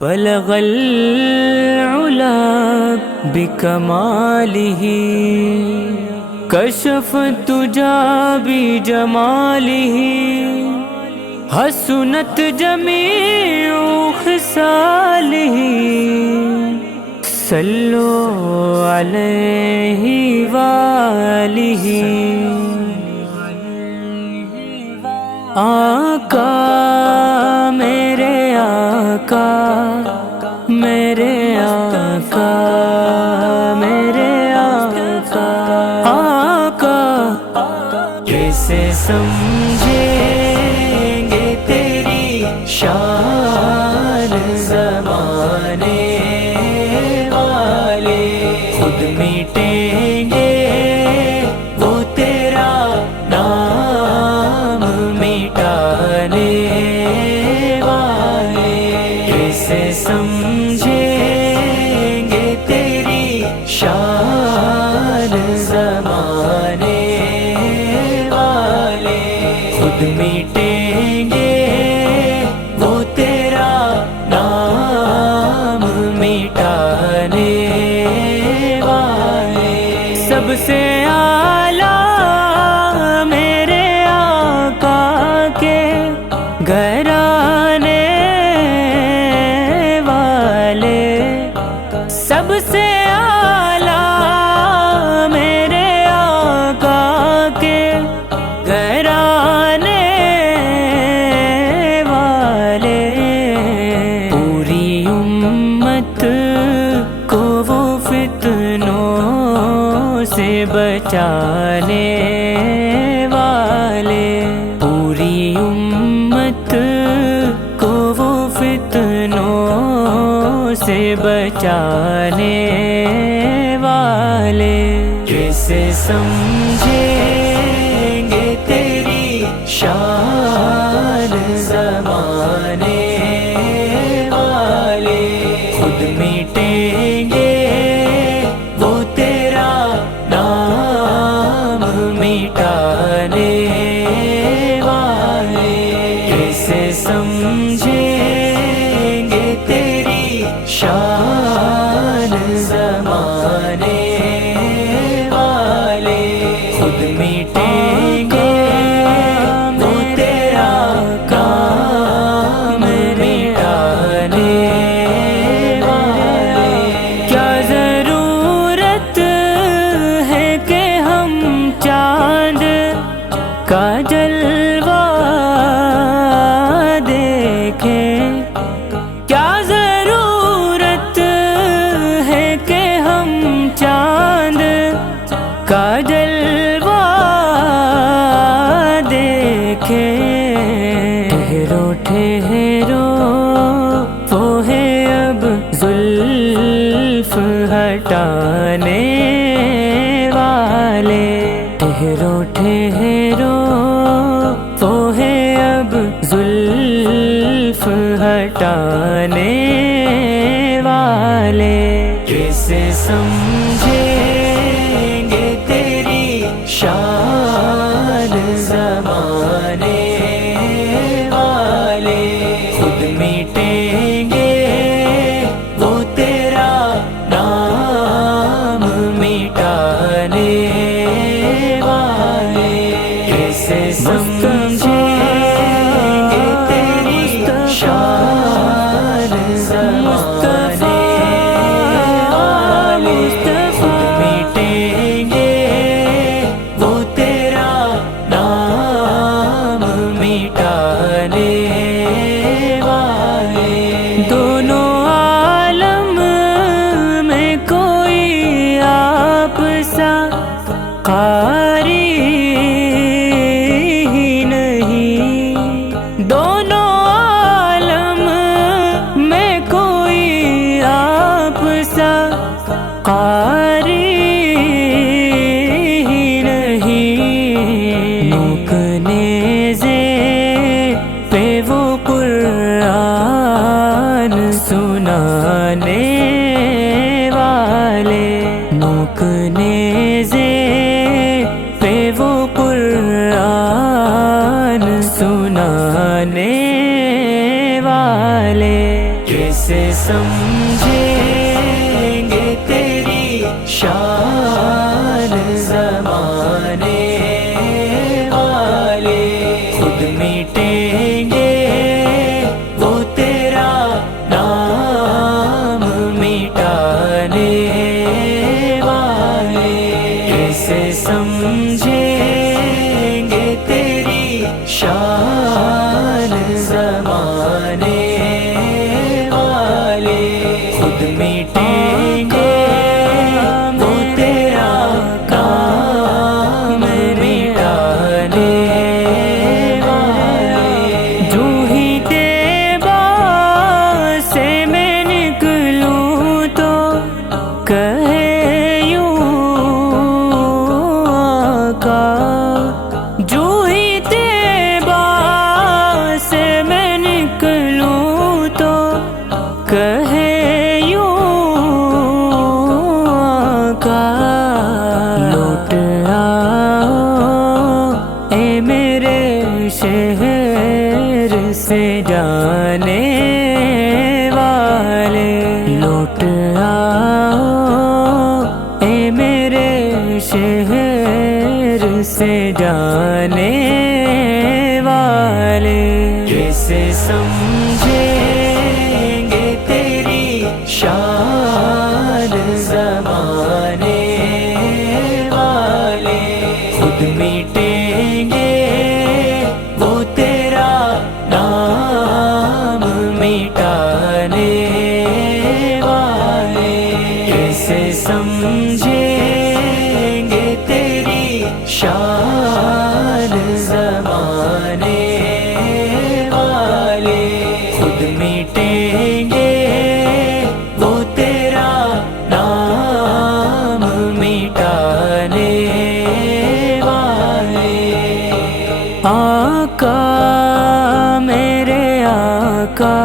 بلغ العلا بکمالہ کشف الدجا بجمالہ حسنت جمیع خصالہ صلو علیہ وآلہ۔ آقا میرے آقا میرے آقا میرے آقا آقا، کیسے سمجھیں گے تیری شان زمانے والے، خود مٹیں گے وہ تیرا نام مٹانے والے، کیسے سمجھیں گے تیری شان زمانے والے، خود مٹیں گے وہ تیرا نام مٹانے والے۔ سب سے اعلیٰ میرے آقا کے گھرانے والے، سب سے اعلیٰ میرے آقا کے گھرانے والے، پوری امت کو وہ فتنوں سے بچانے والے، پوری امت کو وہ فتنوں سے بچانے والے، کیسے سمجھیں گے تیری شان زمانے والے، خود مٹیں گے وہ تیرا نام مٹانے والے، کیسے سمجھیں گے تیری شان زمانے والے، خود مٹیں گے وہ تیرا کام مٹانے والے۔ کیا ضرورت ہے کہ ہم چاند کا جلوہ دیکھیں، کیا ضرورت ہے کہ ہم چاند کا جلوہ دیکھیں، ٹھہرو ٹھہرو وہ ہے اب زلف ہٹانے والے، ٹھہرو ٹھہرو وہ ہے اب زلف ہٹانے والے، کیسے سمجھیں گے تیری شان زمانے والے، خود مٹیں گے وہ تیرا نام مٹانے والے، کیسے سمجھیں گے تیری شان زمانے والے، خود مٹیں گے وہ تیرا نام مٹانے والے۔ دونوں عالم میں کوئی آپ سا قاری ہی نہیں، دونوں عالم میں کوئی آپ سا قاری ہی نہیں، نوک نیزے پہ وہ قرآن سنانے والے، نوک نیزے پہ وہ قرآن سنانے والے، کیسے کیسے سمجھیں گے تیری شان زمانے والے، خود مٹیں گے وہ تیرا نام مٹانے والے، کیسے سمجھیں گے تیری شان زمانے والے، خود مٹیں گے وہ تیرا کام مٹانے والے، جو ہی تیبا سے میں نکلوں تو کہے یوں آقا، جو ہی تیبا سے میں نکلوں تو کہے یوں آقا، لوٹ آؤ اے میرے شہر سے جانے والے، لوٹ آؤ اے میرے شہر سے جانے والے، کیسے سمجھیں گے تیری شان زمانے والے، خود مٹیں گے وہ تیرا نام مٹانے والے، کیسے سمجھیں گے تیری شان زمانے والے، خود مٹیں گے وہ تیرا نام مٹانے والے، آقا میرے آقا